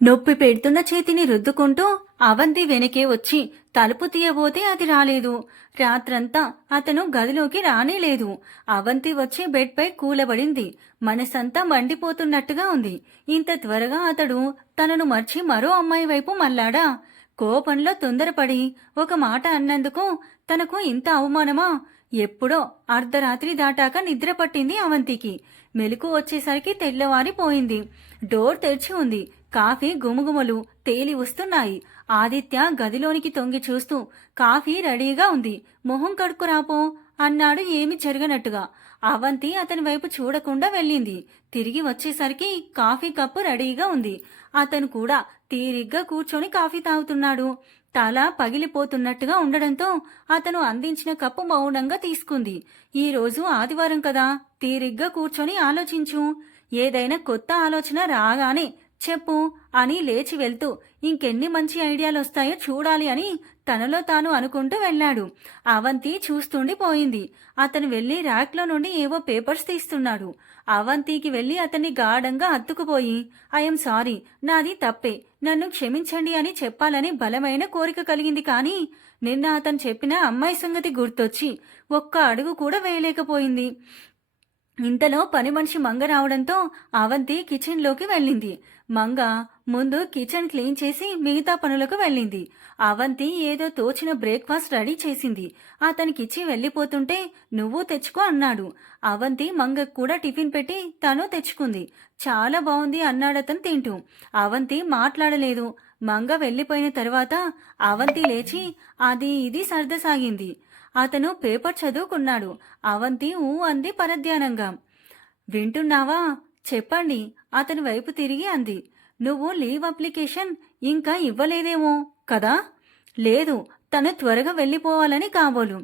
నొప్పి పెడుతున్న చేతిని రుద్దుకుంటూ అవంతి వెనకే వచ్చి తలుపు తీయబోతే అది రాలేదు. రాత్రంతా అతను గదిలోకి రానేలేదు. అవంతి వచ్చి బెడ్ పై కూలబడింది. మనసంతా మండిపోతున్నట్టుగా ఉంది. ఇంత త్వరగా అతడు తనను మర్చి మరో అమ్మాయి వైపు మళ్ళాడా? కోపంలో తొందరపడి ఒక మాట అన్నందుకు తనకు ఇంత అవమానమా? ఎప్పుడో అర్ధరాత్రి దాటాక నిద్ర పట్టింది అవంతికి. మెలకు వచ్చేసరికి తెల్లవారిపోయింది. డోర్ తెరిచి ఉంది. కాఫీ గుమగుమలు తేలి వస్తున్నాయి. ఆదిత్య గదిలోనికి తొంగి చూస్తూ కాఫీ రెడీగా ఉంది, మొహం కడుక్కురాపో అన్నాడు ఏమి జరగనట్టుగా. అవంతి అతని వైపు చూడకుండా వెళ్ళింది. తిరిగి వచ్చేసరికి కాఫీ కప్పు రెడీగా ఉంది. అతను కూడా తీరిగ్గా కూర్చొని కాఫీ తాగుతున్నాడు. తల పగిలిపోతున్నట్టుగా ఉండడంతో అతను అందించిన కప్పు మౌనంగా తీసుకుంది. ఈ రోజు ఆదివారం కదా, తీరిగ్గా కూర్చొని ఆలోచించు. ఏదైనా కొత్త ఆలోచన రాగానే చెప్పు అని లేచి వెళ్తూ ఇంకెన్ని మంచి ఐడియాలు వస్తాయో చూడాలి అని తనలో తాను అనుకుంటూ వెళ్ళాడు. అవంతి చూస్తుండిపోయింది. అతను వెళ్లి ర్యాక్లో నుండి ఏవో పేపర్స్ తీస్తున్నాడు. అవంతికి వెళ్లి అతన్ని గాఢంగా హత్తుకుపోయి ఐఎమ్ సారీ, నాది తప్పే, నన్ను క్షమించండి అని చెప్పాలని బలమైన కోరిక కలిగింది. కానీ నిన్న అతను చెప్పిన అమ్మాయి సంగతి గుర్తొచ్చి ఒక్క అడుగు కూడా వేయలేకపోయింది. ఇంతలో పని మనిషి మంగ రావడంతో అవంతి కిచెన్లోకి వెళ్ళింది. మంగ ముందు కిచెన్ క్లీన్ చేసి మిగతా పనులకు వెళ్ళింది. అవంతి ఏదో తోచిన బ్రేక్ఫాస్ట్ రెడీ చేసింది. అతనికిచ్చి వెళ్ళిపోతుంటే నువ్వు తెచ్చుకో అన్నాడు. అవంతి మంగకు కూడా టిఫిన్ పెట్టి తను తెచ్చుకుంది. చాలా బాగుంది అన్నాడతను తింటూ. అవంతి మాట్లాడలేదు. మంగ వెళ్ళిపోయిన తర్వాత అవంతి లేచి అది ఇది సర్దసాగింది. అతను పేపర్ చదువుకున్నాడు. అవంతి ఊ అంది పరధ్యానంగా. వింటున్నావా? చెప్పండి అతని వైపు తిరిగి అంది. నువ్వు లీవ్ అప్లికేషన్ ఇంకా ఇవ్వలేదేమో కదా? లేదు, తను త్వరగా వెళ్ళిపోవాలని కాబోలు.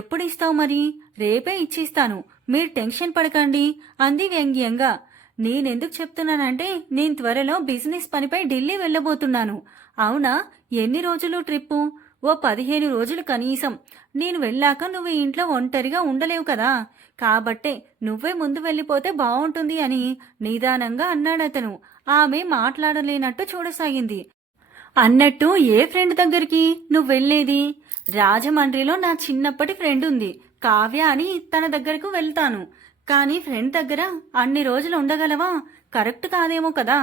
ఎప్పుడు ఇస్తావు మరి? రేపే ఇచ్చిస్తాను, మీరు టెన్షన్ పడకండి అంది వ్యంగ్యంగా. నేనెందుకు చెప్తున్నానంటే నేను త్వరలో బిజినెస్ పనిపై ఢిల్లీ వెళ్ళబోతున్నాను. అవునా? ఎన్ని రోజులు ట్రిప్పు? ఓ 15 రోజులు కనీసం. నేను వెళ్ళాక నువ్వు ఇంట్లో ఒంటరిగా ఉండలేవు కదా, కాబట్టే నువ్వే ముందు వెళ్ళిపోతే బావుంటుంది అని నిదానంగా అన్నాడతను. ఆమె మాట్లాడలేనట్టు చూడసాగింది. అన్నట్టు ఏ ఫ్రెండ్ దగ్గరికి నువ్వు వెళ్ళేది? రాజమండ్రిలో నా చిన్నప్పటి ఫ్రెండ్ ఉంది, కావ్య అని. తన దగ్గరకు వెళ్తాను. కానీ ఫ్రెండ్ దగ్గర అన్ని రోజులు ఉండగలవా? కరెక్ట్ కాదేమో కదా.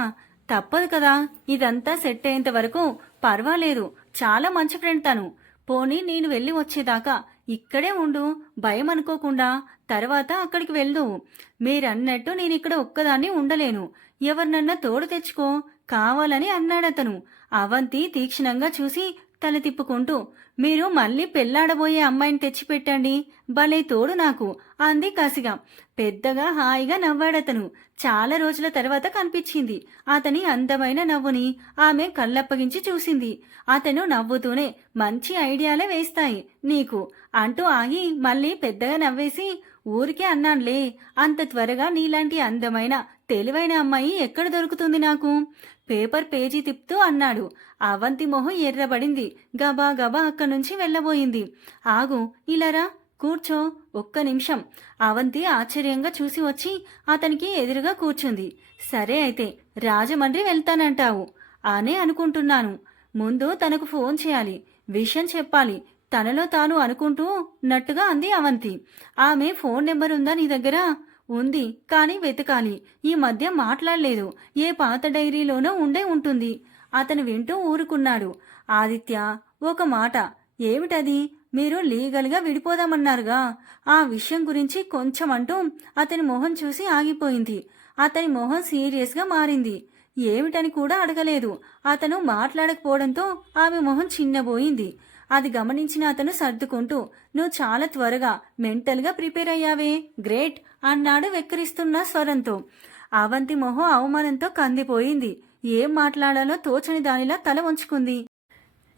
తప్పదు కదా, ఇదంతా సెట్ అయ్యేంత వరకు. పర్వాలేదు, చాలా మంచి ఫ్రెండ్ తను. పోనీ నేను వెళ్ళి వచ్చేదాకా ఇక్కడే ఉండు, భయం అనుకోకుండా. తర్వాత అక్కడికి వెళ్దు. మీరన్నట్టు నేను ఇక్కడ ఒక్కదాన్ని ఉండలేను, ఎవరినన్నా తోడు తెచ్చుకో కావాలని అన్నాడతను. అవంతి తీక్షణంగా చూసి తల తిప్పుకుంటూ మీరు మళ్ళీ పెళ్లాడబోయే అమ్మాయిని తెచ్చిపెట్టండి, భలే తోడు నాకు అంది కసిగా. పెద్దగా హాయిగా నవ్వాడతను. చాలా రోజుల తర్వాత కనిపించింది అతని అందమైన నవ్వుని. ఆమె కళ్ళప్పగించి చూసింది. అతను నవ్వుతూనే మంచి ఐడియాలే వేస్తాయి నీకు అంటూ ఆగి మళ్ళీ పెద్దగా నవ్వేసి ఊరికే అన్నానులే, అంత త్వరగా నీలాంటి అందమైన తెలివైన అమ్మాయి ఎక్కడ దొరుకుతుంది నాకు? పేపర్ పేజీ తిప్పుతూ అన్నాడు. అవంతి మొహం ఎర్రబడింది. గబా గబా అక్కడి నుంచి వెళ్ళబోయింది. ఆగు, ఇలారా, కూర్చో, ఒక్క నిమిషం. అవంతి ఆశ్చర్యంగా చూసి వచ్చి అతనికి ఎదురుగా కూర్చుంది. సరే అయితే రాజమండ్రి వెళ్తానంటావు అనే అనుకుంటున్నాను. ముందు తనకు ఫోన్ చేయాలి, విషయం చెప్పాలి తనలో తాను అనుకుంటూ నట్టుగా అంది అవంతి. ఆమె ఫోన్ నెంబర్ ఉందా నీ దగ్గర? ఉంది, కానీ వెతకాలి. ఈ మధ్య మాట్లాడలేదు. ఏ పాత డైరీలోనో ఉండే ఉంటుంది. అతను వింటూ ఊరుకున్నాడు. ఆదిత్య, ఒక మాట. ఏమిటది? మీరు లీగల్గా విడిపోదామన్నారుగా, ఆ విషయం గురించి కొంచెం అంటూ అతని మొహం చూసి ఆగిపోయింది. అతని మొహం సీరియస్గా మారింది. ఏమిటని కూడా అడగలేదు. అతను మాట్లాడకపోవడంతో ఆమె మొహం చిన్నబోయింది. అది గమనించిన అతను సర్దుకుంటూ నువ్వు చాలా త్వరగా మెంటల్గా ప్రిపేర్ అయ్యావే, గ్రేట్ అన్నాడు వెక్కిరిస్తున్న స్వరంతో. అవంతి మొహం అవమానంతో కందిపోయింది. ఏం మాట్లాడాలో తోచని దానిలా తల వంచుకుంది.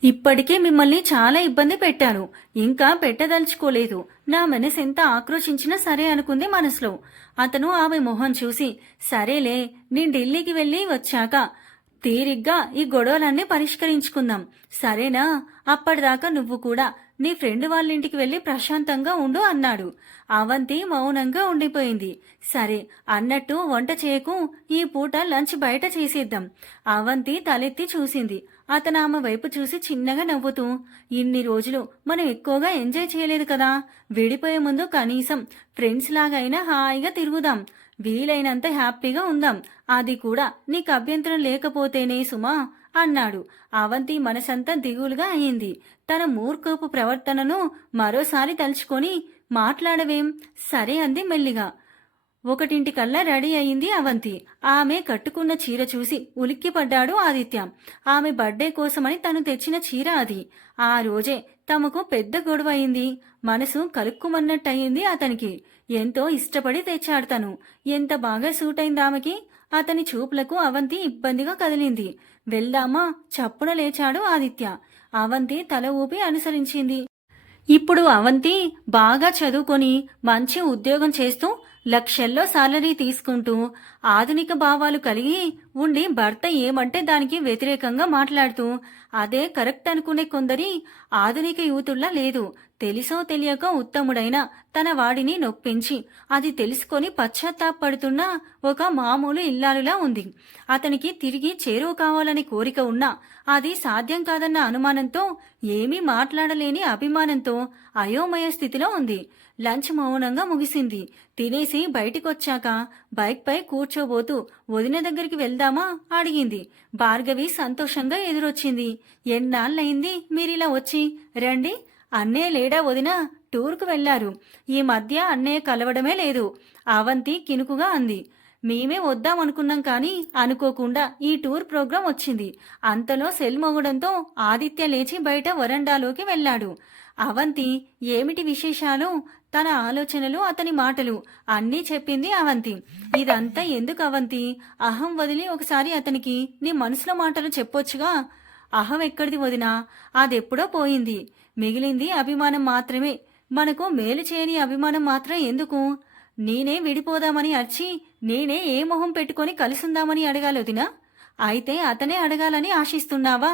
ఇప్పటికే మిమ్మల్ని చాలా ఇబ్బంది పెట్టాను, ఇంకా పెట్టదలుచుకోలేదు. నా మనసెంత ఆక్రోశించినా సరే అనుకుంది మనసులో. అతను ఆమె మొహం చూసి సరేలే, నేను ఢిల్లీకి వెళ్ళి వచ్చాక తీరిగ్గా ఈ గొడవలన్నీ పరిష్కరించుకుందాం, సరేనా? అప్పటిదాకా నువ్వు కూడా నీ ఫ్రెండ్ వాళ్ళ ఇంటికి వెళ్ళి ప్రశాంతంగా ఉండు అన్నాడు. అవంతి మౌనంగా ఉండిపోయింది. సరే అన్నట్టు వంట చేయకు, ఈ పూట లంచ్ బయట చేసేద్దాం. అవంతి తలెత్తి చూసింది. అతను ఆమె వైపు చూసి చిన్నగా నవ్వుతూ, ఇన్ని రోజులు మనం ఎక్కువగా ఎంజాయ్ చేయలేదు కదా, విడిపోయే ముందు కనీసం ఫ్రెండ్స్ లాగైనా హాయిగా తిరుగుదాం, వీలైనంత హ్యాపీగా ఉందాం, అది కూడా నీకు అభ్యంతరం లేకపోతేనే సుమా అన్నాడు. అవంతి మనసంతా దిగులుగా అయింది. తన మూర్ఖపు ప్రవర్తనను మరోసారి తలుచుకొని, మాట్లాడవేం, సరే అంది మెల్లిగా. 1:00కల్లా రెడీ అయింది అవంతి. ఆమె కట్టుకున్న చీర చూసి ఉలిక్కిపడ్డాడు ఆదిత్య. ఆమె బర్త్డే కోసమని తను తెచ్చిన చీర అది. ఆ రోజే తమకు పెద్ద గొడవ అయింది. మనసు కలుక్కుమన్నట్టయింది అతనికి. ఎంతో ఇష్టపడి తెచ్చాడు తను. ఎంత బాగా సూట్ అయింది ఆమెకి. అతని చూపులకు అవంతి ఇబ్బందిగా కదిలింది. వెళ్దామా చప్పున లేచాడు ఆదిత్య. అవంతి తల ఊపి అనుసరించింది. ఇప్పుడు అవంతి బాగా చదువుకొని మంచి ఉద్యోగం చేస్తూ లక్షల్లో సాలరీ తీసుకుంటూ ఆధునిక భావాలు కలిగి ఉండి భర్త ఏమంటే దానికి వ్యతిరేకంగా మాట్లాడుతూ అదే కరెక్ట్ అనుకునే కొందరి ఆధునిక యూతుల్లా లేదు. తెలిసో తెలియక ఉత్తముడైన తన వాడిని నొప్పించి అది తెలుసుకొని పశ్చాత్తాపడుతున్న ఒక మామూలు ఇల్లాలులా ఉంది. అతనికి తిరిగి చేరువ కావాలని కోరిక ఉన్నా అది సాధ్యం కాదన్న అనుమానంతో, ఏమీ మాట్లాడలేని అభిమానంతో అయోమయ స్థితిలో ఉంది. లంచ్ మౌనంగా ముగిసింది. తినేసి బయటికొచ్చాక బైక్ పై కూర్చోబోతూ వదిన దగ్గరికి వెళ్దామా అడిగింది. భార్గవి సంతోషంగా ఎదురొచ్చింది. ఎన్నాళ్ళయింది మీరిలా వచ్చి, రండి. అన్నయ్య లేడా వదిన, టూర్కు వెళ్లారు. ఈ మధ్య అన్నయ్య కలవడమే లేదు అవంతి కినుకుగా అంది. మేమే వద్దామనుకున్నాం కానీ అనుకోకుండా ఈ టూర్ ప్రోగ్రాం వచ్చింది. అంతలో సెల్ మోగడంతో ఆదిత్య లేచి బయట వరండాలోకి వెళ్లాడు. అవంతి ఏమిటి విశేషాలు, తన ఆలోచనలు అతని మాటలు అన్నీ చెప్పింది అవంతి. ఇదంతా ఎందుకు అవంతి, అహం వదిలి ఒకసారి అతనికి నీ మనసులో మాటలు చెప్పొచ్చుగా. అహం ఎక్కడిది వదినా, అదెప్పుడో పోయింది. మిగిలింది అభిమానం మాత్రమే. మనకు మేలు చేయని అభిమానం మాత్రం ఎందుకు. నేనే విడిపోదామని అర్చి నేనే ఏ మొహం పెట్టుకొని కలిసుందామని అడగాలి వదినా. అయితే అతనే అడగాలని ఆశిస్తున్నావా.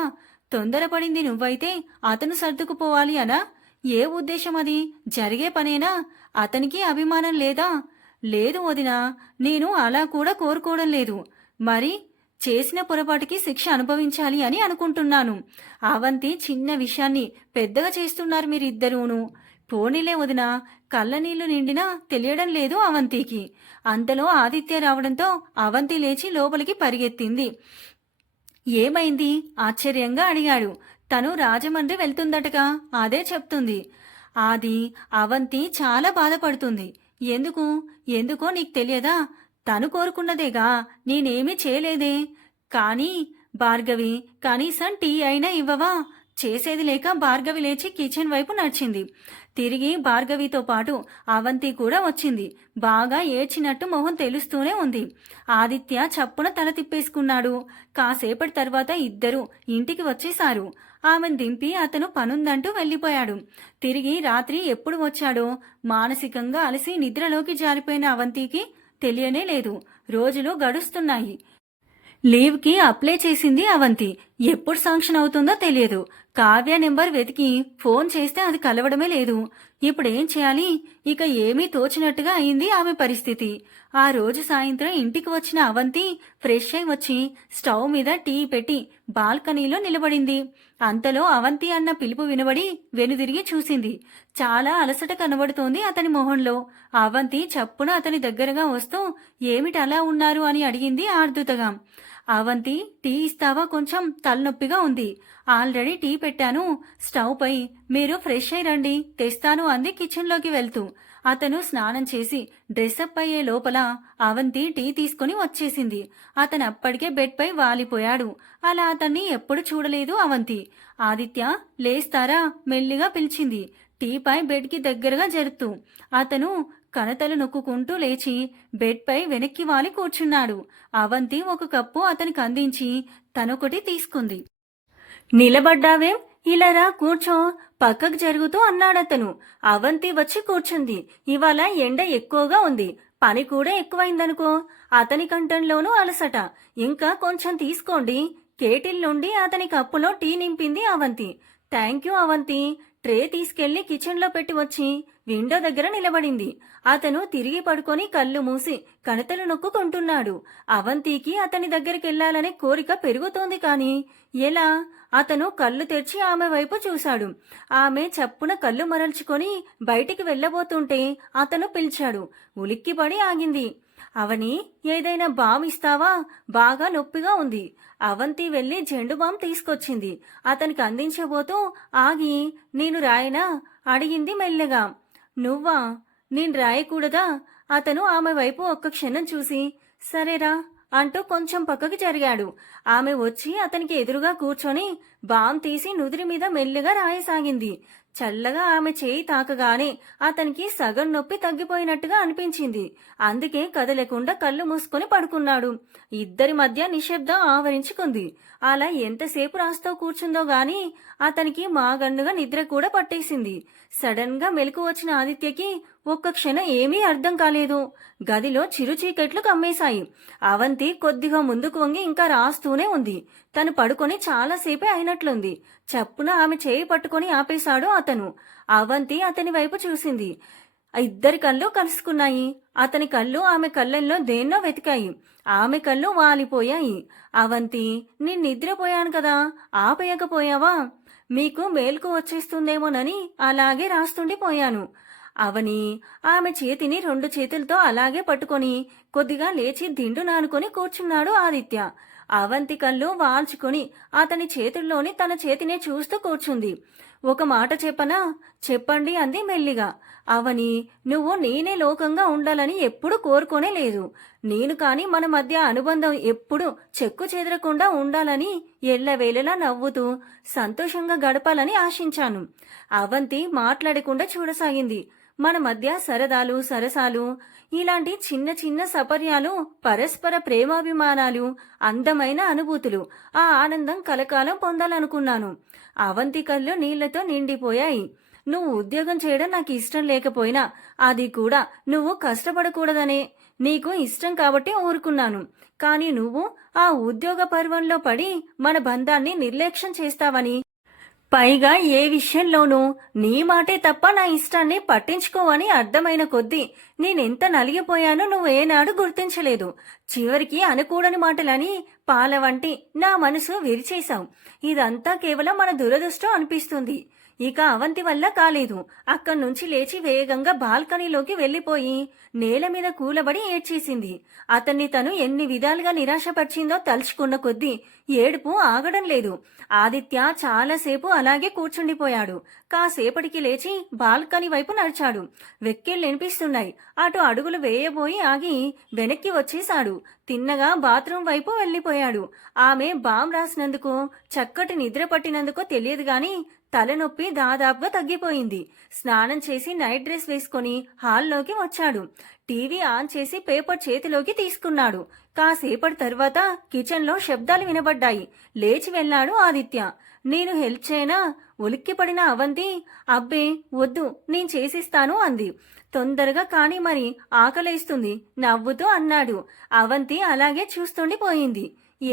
తొందరపడింది నువ్వైతే అతను సర్దుకుపోవాలి అనా. ఏ ఉద్దేశం అది, జరిగే పనేనా. అతనికి అభిమానం లేదా. లేదు వదినా, నేను అలా కూడా కోరుకోవడం లేదు. మరి చేసిన పొరపాటుకి శిక్ష అనుభవించాలి అని అనుకుంటున్నాను. అవంతి చిన్న విషయాన్ని పెద్దగా చేస్తున్నారు మీరిద్దరూను. పోనీలే వదినా, కళ్ళనీళ్లు నిండినా తెలియడం లేదు అవంతికి. అంతలో ఆదిత్య రావడంతో అవంతి లేచి లోపలికి పరిగెత్తింది. ఏమైంది ఆశ్చర్యంగా అడిగాడు. తను రాజమండ్రి వెళ్తుందటగా, అదే చెప్తుంది. అది అవంతి చాలా బాధపడుతుంది. ఎందుకు ఎందుకో నీకు తెలియదా. తను కోరుకున్నదేగా, నేనేమీ చేయలేదే. కానీ భార్గవి, కనీసం టీ అయినా ఇవ్వవా. చేసేది లేక భార్గవి లేచి కిచెన్ వైపు నడిచింది. తిరిగి భార్గవితో పాటు అవంతి కూడా వచ్చింది. బాగా ఏడ్చినట్టు మొహం తెలుస్తూనే ఉంది. ఆదిత్య చప్పున తల తిప్పేసుకున్నాడు. కాసేపటి తర్వాత ఇద్దరు ఇంటికి వచ్చేశారు. ఆమెను దింపి అతను పనుందంటూ వెళ్ళిపోయాడు. తిరిగి రాత్రి ఎప్పుడు వచ్చాడో మానసికంగా అలసి నిద్రలోకి జారిపోయిన అవంతికి తెలియనే లేదు. రోజులు గడుస్తున్నాయి. లీవ్కి అప్లై చేసింది అవంతి. ఎప్పుడు శాంక్షన్ అవుతుందో తెలియదు. కావ్య నెంబర్ వెతికి ఫోన్ చేస్తే అది కలవడమే లేదు. ఇప్పుడేం చేయాలి. ఇక ఏమీ తోచినట్టుగా అయింది ఆమె పరిస్థితి. ఆ రోజు సాయంత్రం ఇంటికి వచ్చిన అవంతి ఫ్రెష్ అయి వచ్చి స్టవ్ మీద టీ పెట్టి బాల్కనీలో నిలబడింది. అంతలో అవంతి అన్న పిలుపు వినబడి వెనుదిరిగి చూసింది. చాలా అలసట కనబడుతోంది అతని మొహంలో. అవంతి చప్పున అతని దగ్గరగా వస్తూ ఏమిటి అలా ఉన్నారు అని అడిగింది ఆర్దుతగా. అవంతి, టీ ఇస్తావా, కొంచెం తలనొప్పిగా ఉంది. ఆల్రెడీ టీ పెట్టాను స్టవ్ పై, మీరు ఫ్రెష్ అయి రండి తెస్తాను అంది కిచెన్లోకి వెళ్తూ. అతను స్నానం చేసి డ్రెస్అప్ అయ్యే లోపల అవంతి టీ తీసుకుని వచ్చేసింది. అతను అప్పటికే బెడ్ పై వాలిపోయాడు. అలా అతన్ని ఎప్పుడు చూడలేదు అవంతి. ఆదిత్య లేస్తారా మెల్లిగా పిలిచింది, టీపై బెడ్కి దగ్గరగా జరుతూ. అతను కనతలు నొక్కుంటూ లేచి బెడ్ పై వెనక్కి వాలి కూర్చున్నాడు. అవంతి ఒక కప్పు అతనికి అందించి తనొకటి తీసుకుంది. నిలబడ్డావేం, ఇలారా కూర్చో, పక్కకు జరుగుతూ అన్నాడతను. అవంతి వచ్చి కూర్చుంది. ఇవాళ ఎండ ఎక్కువగా ఉంది, పని కూడా ఎక్కువైందనుకో. అతని కంఠంలోనూ అలసట. ఇంకా కొంచెం తీసుకోండి. కేటిల్ నుండి అతని కప్పులో టీ నింపింది Avanthi. Thank you Avanthi. Tray తీసుకెళ్లి కిచెన్లో పెట్టి వచ్చి విండో దగ్గర నిలబడింది. అతను తిరిగి పడుకొని కళ్ళు మూసి కణతలు నొక్కుకుంటున్నాడు. అవంతికి అతని దగ్గరికెళ్లాలనే కోరిక పెరుగుతోంది. కాని ఎలా? అతను కళ్ళు తెరిచి ఆమె వైపు చూశాడు. ఆమె చప్పున కళ్ళు మరల్చుకొని బయటికి వెళ్లబోతుంటే అతను పిలిచాడు. ఉలిక్కిపడి ఆగింది. అవని, ఏదైనా బామ్ ఇస్తావా? బాగా నొప్పిగా ఉంది. అవంతి వెళ్లి జెండు బామ్ తీసుకొచ్చింది. అతనికి అందించబోతూ ఆగి, నేను రాయనా? అడిగింది మెల్లగా. నువ్వా? నేను రాయకూడదా? అతను ఆమె వైపు ఒక్క క్షణం చూసి, సరేరా అంటూ కొంచెం పక్కకి జరిగాడు. ఆమె వచ్చి అతనికి ఎదురుగా కూర్చొని బామ్ తీసి నుదిరి మీద మెల్లిగా రాయసాగింది. చల్లగా ఆమె చేయి తాకగానే అతనికి సగం నొప్పి తగ్గిపోయినట్టుగా అనిపించింది. అందుకే కదలకుండా కళ్ళు మూసుకొని పడుకున్నాడు. ఇద్దరి మధ్య నిశ్శబ్దం ఆవరించుకుంది. అలా ఎంతసేపు రాస్తూ కూర్చుందో గాని అతనికి మాగన్నుగా నిద్ర కూడా పట్టేసింది. సడన్ గా మెలకు వచ్చిన ఆదిత్యకి ఒక్క క్షణం ఏమీ అర్థం కాలేదు. గదిలో చిరుచీకట్లు కమ్మేశాయి. అవంతి కొద్దిగా ముందుకు వంగి ఇంకా రాస్తూనే ఉంది. తను పడుకొని చాలాసేపే అయినట్లుంది. చప్పున ఆమె చేయి పట్టుకొని ఆపేశాడు అతను. అవంతి అతని వైపు చూసింది. ఇద్దరి కళ్ళు కలుసుకున్నాయి. అతని కళ్ళు ఆమె కళ్ళల్లో దేన్నో వెతికాయి. ఆమె కళ్ళు వాలిపోయాయి. అవంతి, నేను నిద్రపోయాను కదా, ఆపేయకపోయావా? మీకు మేల్కు వచ్చేస్తుందేమోనని అలాగే రాస్తుండిపోయాను. అవని ఆమె చేతిని రెండు చేతులతో అలాగే పట్టుకొని కొద్దిగా లేచి దిండు నానుకొని కూర్చున్నాడు ఆదిత్య. అవంతి కళ్ళు వాల్చుకొని అతని చేతుల్లోని తన చేతినే చూస్తూ కూర్చుంది. ఒక మాట చెప్పనా? చెప్పండి అంది మెల్లిగా. అవని, నువ్వు నేనే లోకంగా ఉండాలని ఎప్పుడు కోరుకోనే లేదు. నేను కాని మన మధ్య అనుబంధం ఎప్పుడు చెక్కు చెదరకుండా ఉండాలని ఎల్లవేళలా నవ్వుతూ సంతోషంగా గడపాలని ఆశించాను. అవంతి మాట్లాడకుండా చూడసాగింది. మన మధ్య సరదాలు, సరసాలు, ఇలాంటి చిన్న చిన్న సపర్యాలు, పరస్పర ప్రేమాభిమానాలు, అందమైన అనుభూతులు, ఆ ఆనందం కలకాలం పొందాలనుకున్నాను. అవంతి కళ్ళు నీళ్లతో నిండిపోయాయి. నువ్వు ఉద్యోగం చేయడం నాకు ఇష్టం లేకపోయినా అది కూడా నువ్వు కష్టపడకూడదనే. నీకు ఇష్టం కాబట్టి ఊరుకున్నాను. కానీ నువ్వు ఆ ఉద్యోగ పర్వంలో పడి మన బంధాన్ని నిర్లక్ష్యం చేస్తావని, పైగా ఏ విషయంలోనూ నీ మాటే తప్ప నా ఇష్టాన్ని పట్టించుకోవని అర్థమైన కొద్దీ నేనెంత నలిగిపోయానో నువ్వు ఏనాడు గుర్తించలేదు. చివరికి అనకూడని మాటలని పాల వంటి నా మనసు విరిచేశావు. ఇదంతా కేవలం మన దురదృష్టం అనిపిస్తుంది. ఇక అవంతి వల్ల కాలేదు. అక్కడి నుంచి లేచి వేగంగా బాల్కనీలోకి వెళ్లిపోయి నేల మీద కూలబడి ఏడ్చేసింది. అతన్ని తను ఎన్ని విధాలుగా నిరాశపరిచిందో తలుచుకున్న కొద్దీ ఏడుపు ఆగడం లేదు. ఆదిత్య చాలాసేపు అలాగే కూర్చుండిపోయాడు. కాసేపటికి లేచి బాల్కనీ వైపు నడిచాడు. వెక్కిళ్ళు వినిపిస్తున్నాయి. అటు అడుగులు వేయబోయి ఆగి వెనక్కి వచ్చేశాడు. తిన్నగా బాత్రూం వైపు వెళ్లిపోయాడు. ఆమె బామ్ రాసినందుకు, చక్కటి నిద్ర పట్టినందుకో తెలియదు గాని తలనొప్పి దాదాపుగా తగ్గిపోయింది. స్నానం చేసి నైట్ డ్రెస్ వేసుకొని హాల్లోకి వచ్చాడు. టీవీ ఆన్ చేసి పేపర్ చేతిలోకి తీసుకున్నాడు. కాసేపటి తర్వాత కిచెన్లో శబ్దాలు వినబడ్డాయి. లేచి వెళ్లాడు ఆదిత్య. నేను హెల్ప్ చేయనా? ఉలిక్కిపడిన అవంతి, అబ్బే వద్దు, నేను చేసిస్తాను అంది. తొందరగా కాని, మరి ఆకలేస్తుంది నవ్వుతూ అన్నాడు. అవంతి అలాగే చూస్తుండిపోయింది.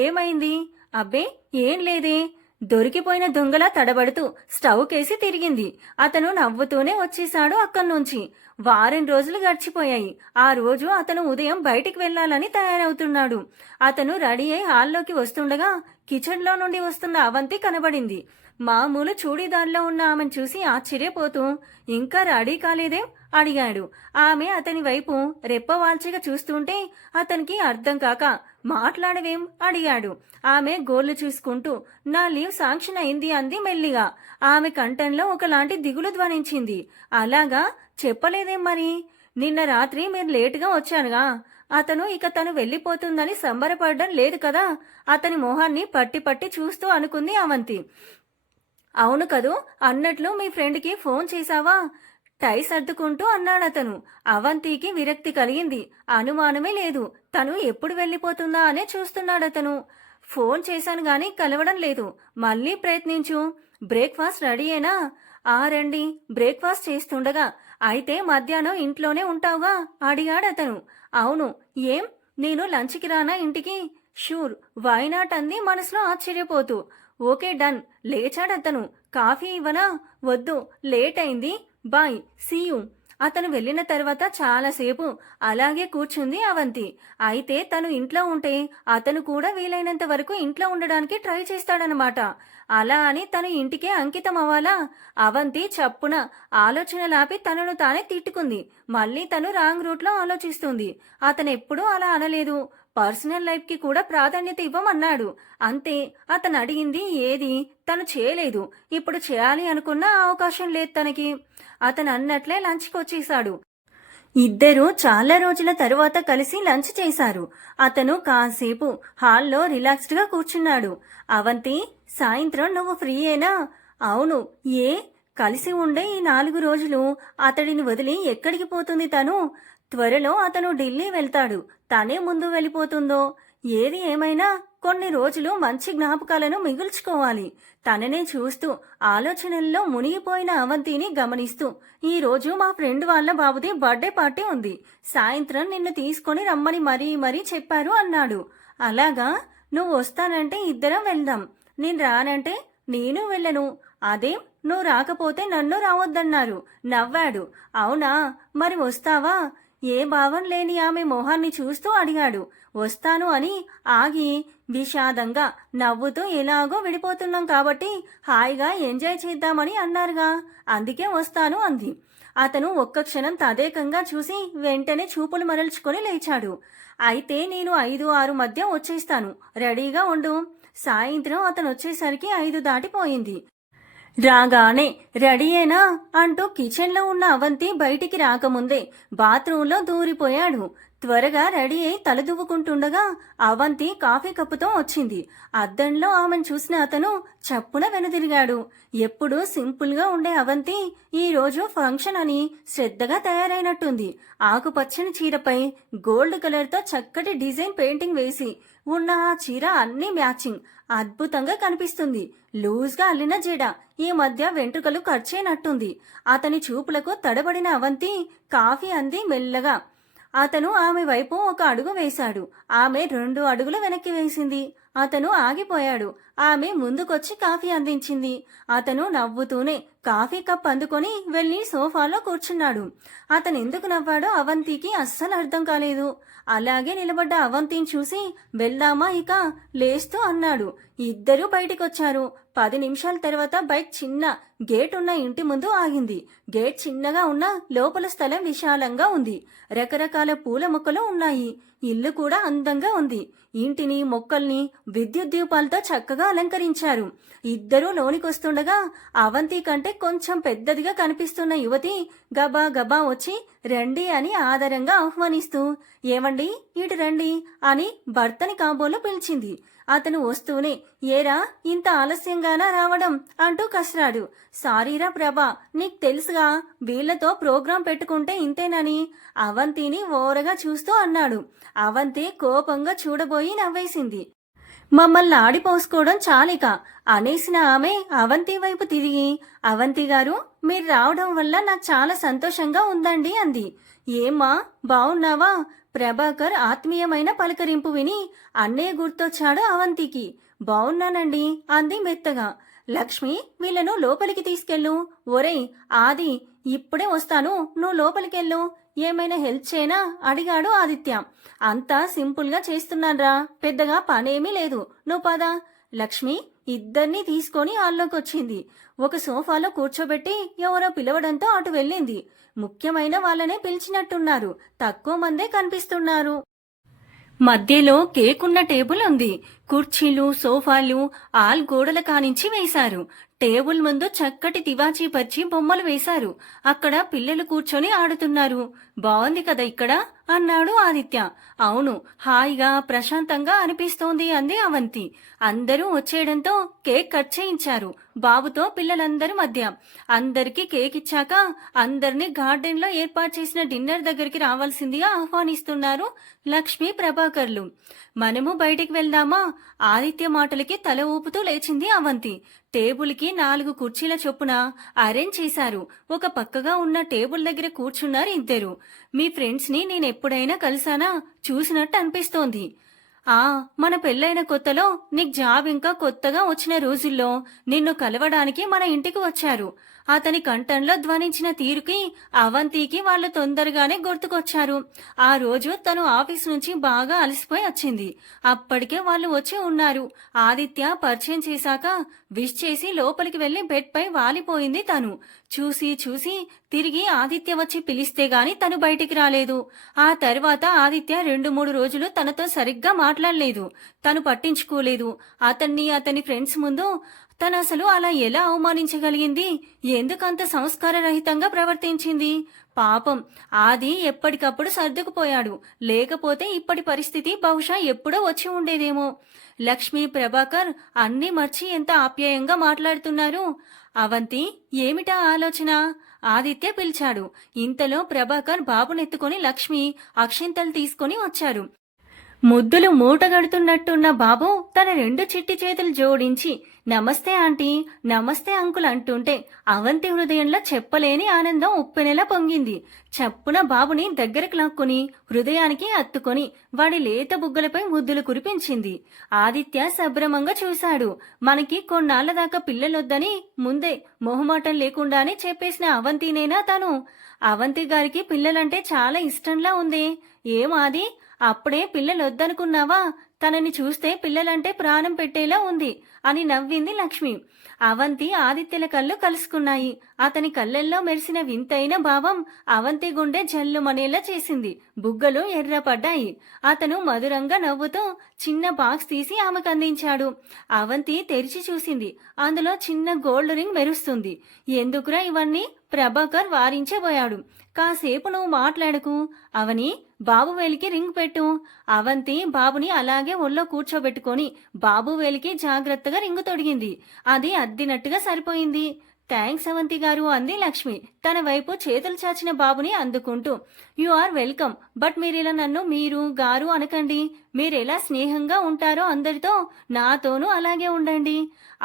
ఏమైంది? అబ్బే ఏం లేదే. దొరికిపోయిన దొంగలా తడబడుతూ స్టవ్ కేసి తిరిగింది. అతను నవ్వుతూనే వచ్చేశాడు అక్కడి నుంచి. వారం రోజులు గడిచిపోయాయి. ఆ రోజు అతను ఉదయం బయటికి వెళ్లాలని తయారవుతున్నాడు. అతను రెడీ అయి హాల్లోకి వస్తుండగా కిచెన్లో నుండి వస్తున్న అవంతి కనబడింది. మామూలు చూడీదార్లో ఉన్న ఆమెను చూసి ఆశ్చర్యపోతూ, ఇంకా రెడీ కాలేదేం అడిగాడు. ఆమె అతని వైపు రెప్పవాల్చిగా చూస్తుంటే అతనికి అర్థం కాక, మాట్లాడవేం అడిగాడు. ఆమె గోళ్లు చూసుకుంటూ, నా లీవ్ శాంక్షన్ అయింది అంది మెల్లిగా. ఆమె కంఠంలో ఒకలాంటి దిగులు ధ్వనించింది. అలాగా? చెప్పలేదేం మరి? నిన్న రాత్రి మీరు లేటుగా వచ్చానుగా. అతను ఇక తను వెళ్లిపోతుందని సంబరపడడం లేదు కదా? అతని మొహాన్ని పట్టి పట్టి చూస్తూ అనుకుంది అవంతి. అవును కదూ, అన్నట్లు మీ ఫ్రెండ్కి ఫోన్ చేశావా? టై సర్దుకుంటూ అన్నాడతను. అవంతికి విరక్తి కలిగింది. అనుమానమే లేదు. తను ఎప్పుడు వెళ్లిపోతుందా అనే చూస్తున్నాడతను. ఫోన్ చేశాను గాని కలవడం లేదు. మళ్ళీ ప్రయత్నించు. బ్రేక్ఫాస్ట్ రెడీయేనా? ఆ రండి, బ్రేక్ఫాస్ట్ చేస్తుండగా. అయితే మధ్యాహ్నం ఇంట్లోనే ఉంటావుగా అడిగాడతను. అవును. ఏం, నేను లంచ్కి రానా ఇంటికి? షూర్, వైనాట్ అంది మనసులో ఆశ్చర్యపోతూ. Okay done లేచాడతను. కాఫీ ఇవ్వనా? వద్దు లేట్ అయింది, బాయ్ సీయు. అతను వెళ్ళిన తర్వాత చాలాసేపు అలాగే కూర్చుంది అవంతి. అయితే తను ఇంట్లో ఉంటే అతను కూడా వీలైనంత వరకు ఇంట్లో ఉండడానికి ట్రై చేస్తాడనమాట. అలా అని తను ఇంటికే అంకితం అవ్వాలా? అవంతి చప్పున ఆలోచనలాపి తనను తానే తిట్టుకుంది. మళ్ళీ తను రాంగ్ రూట్లో ఆలోచిస్తుంది. అతనెప్పుడూ అలా అనలేదు. పర్సనల్ లైఫ్ కి కూడా ప్రాధాన్యత ఇవ్వమన్నాడు. అంతే. అతను అడిగింది ఏది తను చేయలేదు. ఇప్పుడు చేయాలి అనుకున్న అవకాశం లేదు తనకి. అతను అన్నట్లే లంచ్కి వచ్చేశాడు. ఇద్దరూ చాలా రోజుల తరువాత కలిసి లంచ్ చేశారు. అతను కాసేపు హాల్లో రిలాక్స్డ్గా కూర్చున్నాడు. అవంతి, సాయంత్రం నువ్వు ఫ్రీయేనా? అవును. ఏ? కలిసి ఉండే ఈ 4 రోజులు అతడిని వదిలి ఎక్కడికి పోతుంది తను? త్వరలో అతను ఢిల్లీ వెళ్తాడు. తనే ముందు వెళ్ళిపోతుందో? ఏది ఏమైనా కొన్ని రోజులు మంచి జ్ఞాపకాలను మిగుల్చుకోవాలి. తననే చూస్తూ ఆలోచనల్లో మునిగిపోయిన అవంతిని గమనిస్తూ, ఈ రోజు మా ఫ్రెండ్ వాళ్ళ బాబుది బర్త్డే పార్టీ ఉంది. సాయంత్రం నిన్ను తీసుకొని రమ్మని మరీ చెప్పారు అన్నాడు. అలాగా? నువ్వు వస్తానంటే ఇద్దరం వెళ్దాం. నేను రానంటే నేను వెళ్ళను. అదేం, నువ్వు రాకపోతే నన్ను రావద్దన్నారు. నవ్వాడు. అవునా? మరి వస్తావా? ఏ భావం లేని ఆమె మొహాన్ని చూస్తూ అడిగాడు. వస్తాను అని ఆగి విషాదంగా నవ్వుతూ, ఎలాగో విడిపోతున్నాం కాబట్టి హాయిగా ఎంజాయ్ చేద్దామని అన్నారుగా, అందుకే వస్తాను అంది. అతను ఒక్క క్షణం తదేకంగా చూసి వెంటనే చూపులు మరల్చుకొని లేచాడు. అయితే నేను 5-6 మధ్య వచ్చేస్తాను, రెడీగా ఉండు. సాయంత్రం అతను వచ్చేసరికి 5 దాటిపోయింది. రాగానే రెడీయేనా అంటూ కిచెన్లో ఉన్న అవంతి బయటికి రాకముందే బాత్రూంలో దూరిపోయాడు. త్వరగా రెడీ అయి తలదువ్వుకుంటుండగా అవంతి కాఫీ కప్పుతో వచ్చింది. అద్దంలో ఆమెను చూసిన అతను చప్పున వెనుదిరిగాడు. ఎప్పుడూ సింపుల్గా ఉండే అవంతి ఈరోజు ఫంక్షన్ అని శ్రద్ధగా తయారైనట్టుంది. ఆకుపచ్చని చీరపై గోల్డ్ కలర్తో చక్కటి డిజైన్ పెయింటింగ్ వేసి ఉన్న ఆ చీర అన్నీ మ్యాచింగ్. అద్భుతంగా కనిపిస్తుంది. లూజ్గా అల్లిన జడ, ఈ మధ్య వెంట్రుకలు ఖర్చైనట్టుంది. అతని చూపులకు తడబడిన అవంతి కాఫీ అంది మెల్లగా. అతను ఆమె వైపు ఒక అడుగు వేశాడు. ఆమె 2 అడుగులు వెనక్కి వేసింది. అతను ఆగిపోయాడు. ఆమె ముందుకొచ్చి కాఫీ అందించింది. అతను నవ్వుతూనే కాఫీ కప్ అందుకొని వెళ్లి సోఫాలో కూర్చున్నాడు. అతను ఎందుకు నవ్వాడో అవంతికి అస్సలు అర్థం కాలేదు. అలాగే నిలబడ్డ అవంతిని చూసి వెళ్దామా ఇక, లేస్తూ అన్నాడు. ఇద్దరూ బయటికొచ్చారు. 10 నిమిషాల తర్వాత బైక్ చిన్న గేట్ ఉన్న ఇంటి ముందు ఆగింది. గేట్ చిన్నగా ఉన్న లోపల స్థలం విశాలంగా ఉంది. రకరకాల పూల మొక్కలు ఉన్నాయి. ఇల్లు కూడా అందంగా ఉంది. ఇంటిని, మొక్కల్ని విద్యుత్ దీపాలతో చక్కగా అలంకరించారు. ఇద్దరూ లోనికొస్తుండగా అవంతి కంటే కొంచెం పెద్దదిగా కనిపిస్తున్న యువతి గబా గబా వచ్చి రండి అని ఆదరంగా ఆహ్వానిస్తూ, ఏమండి ఇటు రండి అని భర్తని కాబోలు పిలిచింది. అతను వస్తూనే, ఏరా ఇంత ఆలస్యంగానా రావడం అంటూ కసిరాడు. సారీరా ప్రభా, నీకు తెలుసుగా వీళ్లతో ప్రోగ్రాం పెట్టుకుంటే ఇంతేనని అవంతిని ఓరగా చూస్తూ అన్నాడు. అవంతి కోపంగా చూడబోయి నవ్వేసింది. మమ్మల్ని ఆడిపోసుకోవడం చాలిక అనేసిన ఆమె అవంతి వైపు తిరిగి, అవంతి గారు మీరు రావడం వల్ల నాకు చాలా సంతోషంగా ఉందండి అంది. ఏమ్మా బావున్నావా? ప్రభాకర్ ఆత్మీయమైన పలకరింపు విని అన్నయ్య గుర్తొచ్చాడు అవంతికి. బావున్నానండి అంది మెత్తగా. లక్ష్మి వీళ్ళను లోపలికి తీసుకెళ్ళు. ఒరేయ్ ఆది, ఇప్పుడే వస్తాను, నువ్వు లోపలికెళ్ళు. ఏమైనా హెల్ప్ చేయనా అడిగాడు ఆదిత్య. అంతా సింపుల్గా చేస్తున్నాన్రా, పెద్దగా పనేమీ లేదు, నువ్వు పద. లక్ష్మి ఇద్దరినీ తీసుకొని హాల్లోకొచ్చింది. ఒక సోఫాలో కూర్చోబెట్టి ఎవరో పిలవడంతో అటు వెళ్ళింది. ముఖ్యమైన వాళ్ళనే పిలిచినట్టున్నారు. తక్కువ మందే కనిపిస్తున్నారు. మధ్యలో కేక్ ఉన్న టేబుల్ ఉంది. కుర్చీలు, సోఫాలు ఆల్ గోడల కానించి వేశారు. టేబుల్ ముందు చక్కటి తివాచీ పరిచి బొమ్మలు వేశారు. అక్కడ పిల్లలు కూర్చొని ఆడుతున్నారు. బాగుంది కదా ఇక్కడ అన్నాడు ఆదిత్య. అవును, హాయిగా ప్రశాంతంగా అనిపిస్తోంది అంది అవంతి. అందరూ వచ్చేయడంతో కేక్ కట్ చేయించారు. బాబుతో పిల్లలందరి మధ్య. అందరికీ కేక్ ఇచ్చాక అందరినీ గార్డెన్ లో ఏర్పాటు చేసిన డిన్నర్ దగ్గరికి రావాల్సిందిగా ఆహ్వానిస్తున్నారు లక్ష్మి, ప్రభాకర్లు. మనము బయటికి వెళ్దామా? ఆదిత్య మాటలకి తల ఊపుతూ లేచింది అవంతి. టేబుల్కి 4 కుర్చీల చొప్పున అరేంజ్ చేశారు. ఒక పక్కగా ఉన్న టేబుల్ దగ్గర కూర్చున్నారు ఇద్దరు. మీ ఫ్రెండ్స్ ని నేనెప్పుడైనా కలిసానా? చూసినట్టు అనిపిస్తోంది. ఆ మన పెళ్ళైన కొత్తలో నీకు జాబ్ ఇంకా కొత్తగా వచ్చిన రోజుల్లో నిన్ను కలవడానికి మన ఇంటికి వచ్చారు. అతని కంఠంలో ధ్వనించిన తీరుకి అవంతికి వాళ్ళు తొందరగానే గుర్తుకొచ్చారు. ఆ రోజు తను ఆఫీస్ నుంచి బాగా అలసిపోయి వచ్చింది. అప్పటికే వాళ్ళు వచ్చి ఉన్నారు. ఆదిత్య పరిచయం చేశాక విష్ చేసి లోపలికి వెళ్లి బెడ్ పై వాలిపోయింది తను. చూసి చూసి తిరిగి ఆదిత్య వచ్చి పిలిస్తే గాని తను బయటికి రాలేదు. ఆ తర్వాత ఆదిత్య 2-3 రోజులు తనతో సరిగ్గా మాట్లాడలేదు. తను పట్టించుకోలేదు. అతని ఫ్రెండ్స్ ముందు తను అసలు అలా ఎలా అవమానించగలిగింది? ఎందుకంత సంస్కారరహితంగా ప్రవర్తించింది? పాపం ఆది ఎప్పటికప్పుడు సర్దుకుపోయాడు. లేకపోతే ఇప్పటి పరిస్థితి బహుశా ఎప్పుడో వచ్చి ఉండేదేమో. లక్ష్మి, ప్రభాకర్ అన్నీ మర్చి ఎంత ఆప్యాయంగా మాట్లాడుతున్నారు. అవంతి, ఏమిటా ఆలోచన? ఆదిత్య పిలిచాడు. ఇంతలో ప్రభాకర్ బాబునెత్తుకొని లక్ష్మి అక్షింతలు తీసుకొని వచ్చారు. ముద్దులు మూటగడుతున్నట్టున్న బాబు తన 2 చిట్టి చేతులు జోడించి నమస్తే ఆంటీ, నమస్తే అంకుల్ అంటుంటే అవంతి హృదయంలో చెప్పలేని ఆనందం ఉప్పెనెలా పొంగింది. చప్పున బాబుని దగ్గరకు లాక్కుని హృదయానికి అత్తుకొని వాడి లేత బుగ్గలపై ముద్దులు కురిపించింది. ఆదిత్య సభ్రమంగా చూశాడు. మనకి కొన్నాళ్ల దాకా పిల్లలొద్దని ముందే మొహమాటం లేకుండానే చెప్పేసిన అవంతినేనా తను? అవంతి గారికి పిల్లలంటే చాలా ఇష్టంలా ఉంది. ఏమాది, అప్పుడే పిల్లలొద్దనుకున్నావా? తనని చూస్తే పిల్లలంటే ప్రాణం పెట్టేలా ఉంది అని నవ్వింది లక్ష్మి. అవంతి ఆదిత్యల కళ్ళు కలుసుకున్నాయి. అతని కళ్ళల్లో మెరిసిన వింతైన భావం అవంతి గుండె జల్లుమనేలా చేసింది. బుగ్గలు ఎర్రపడ్డాయి. అతను మధురంగా నవ్వుతూ చిన్న బాక్స్ తీసి ఆమెకు అందించాడు. అవంతి తెరిచి చూసింది. అందులో చిన్న గోల్డ్ రింగ్ మెరుస్తుంది. ఎందుకురా ఇవన్నీ? ప్రభాకర్ వారించబోయాడు. కాసేపు నువ్వు మాట్లాడకు అవని, బాబు వేలికి రింగ్ పెట్టు. అవంతి బాబుని అలాగే ఒళ్ళో కూర్చోబెట్టుకొని బాబు వేలికి జాగ్రత్తగా రింగు తొడిగింది. అది అద్దినట్టుగా సరిపోయింది. థ్యాంక్స్ అవంతి గారు అంది లక్ష్మి తన వైపు చేతులు చాచిన బాబుని అందుకుంటూ. You are welcome. బట్ మీరిలా నన్ను మీరు గారు అనకండి. మీరెలా స్నేహంగా ఉంటారో అందరితో నాతోనూ అలాగే ఉండండి.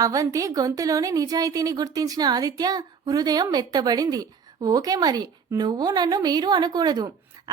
అవంతి గొంతులోని నిజాయితీని గుర్తించిన ఆదిత్య హృదయం మెత్తబడింది. ఓకే, మరి నువ్వు నన్ను మీరు అనకూడదు.